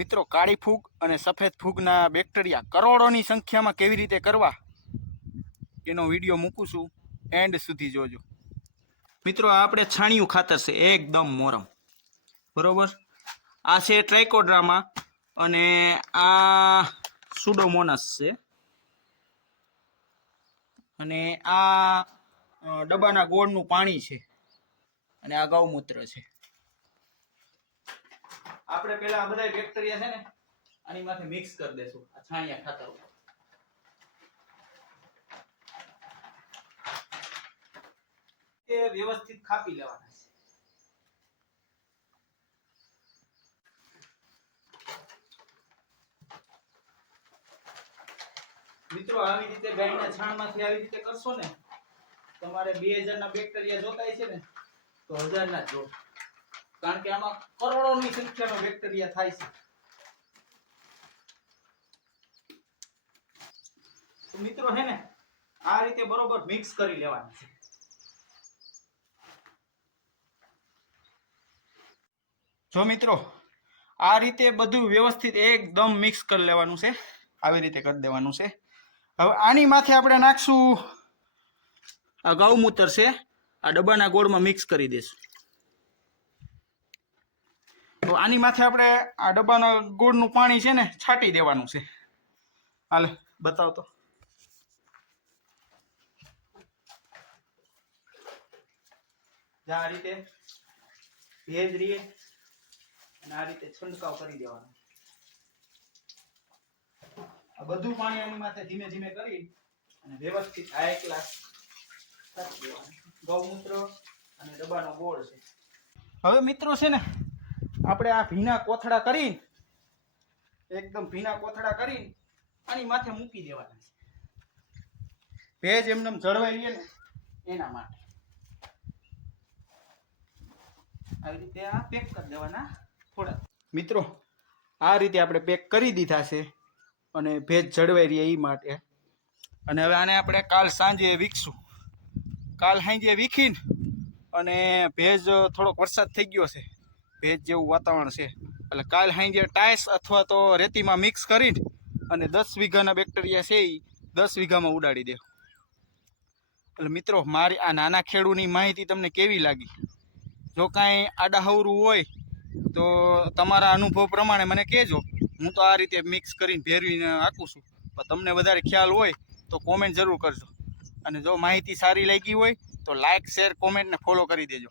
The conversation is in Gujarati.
મિત્રો કાળી ફૂગ અને સફેદ ફૂગના બેક્ટેરિયા કરોડોની સંખ્યામાં કેવી રીતે કરવા એનો વિડીયો મૂકું છું, એન્ડ સુધી જોજો. મિત્રો આપણે છાણિયું ખાતર છે એકદમ મોરમ, બરોબર. આ છે ટ્રાઇકોડ્રામા અને આ સુડોમોનાસ છે અને આ ડબ્બાના ગોળનું પાણી છે અને આ ગૌમૂત્ર છે. આપણે પેલા આ બધા બેક્ટેરિયા છે ને આની માથે મિક્સ કરી દેશું આ છાણિયા ખાતર ઉપર. એ વ્યવસ્થિત ખાપી લેવાના છે. મિત્રો આવી રીતે ગાયના છાણમાંથી આવી રીતે કરશો ને, તમારે 2000 ના બેક્ટેરિયા જોતાય છે ને તો 1000 ના જો, કારણ કે આમાં કરોડોની સંખ્યામાં બેક્ટેરિયા થાય છે. તો મિત્રો હે ને આ રીતે બરોબર મિક્સ કરી લેવાનું છે. જો મિત્રો આ રીતે બધું વ્યવસ્થિત એકદમ મિક્સ કરી લેવાનું છે, આવી રીતે કરી દેવાનું છે. હવે આની માથે આપણે નાખશું આ ગૌમૂત્ર છે, આ ડબ્બાના ગોળમાં મિક્સ કરી દેશું. તો આની માથે આપણે આ ડબ્બાના ગોળનું પાણી છે ને છાંટી દેવાનું છે. હાલે બતાવો તો. આ રીતે ભેજ રીએ અને આ રીતે છંટકાવ કરી દેવાનો. આ બધું પાણી આની માથે ધીમે ધીમે કરી અને વ્યવસ્થિત હાઈ ક્લાસ કરી દેવાનું. ગૌમૂત્ર અને ડબ્બાનો ગોળ છે. હવે મિત્રો છે ને આપણે આ ભીના કોથળા કરી એકદમ ભીના કોથળા કરી આની માથે મૂકી દેવાના છે. ભેજ એમને જળવાઈ રહે ને એના માટે આવી રીતે આ પેક કરી દેવાના થોડા. મિત્રો આ રીતે આપણે પેક કરી દીધા છે અને ભેજ જળવાઈ રહે એ માટે. અને હવે આને આપણે કાલ સાંજે વીખશું. કાલ સાંજે વીખીને અને ભેજ થોડોક વરસાદ થઈ ગયો છે, ભેજ જેવું વાતાવરણ છે, એટલે કાલ સાંજે ટાઈસ અથવા તો રેતીમાં મિક્સ કરીને અને 10 વીઘાના બેક્ટેરિયા છે એ 10 વીઘામાં ઉડાડી દે. એટલે મિત્રો મારી આ નાના ખેડૂની માહિતી તમને કેવી લાગી? જો કાંઈ આડાહવરું હોય તો તમારા અનુભવ પ્રમાણે મને કહેજો. હું તો આ રીતે મિક્સ કરીને ભેરવીને આપું છું, પણ તમને વધારે ખ્યાલ હોય તો કોમેન્ટ જરૂર કરજો. અને જો માહિતી સારી લાગી હોય તો લાઇક, શેર, કોમેન્ટ ને ફોલો કરી દેજો.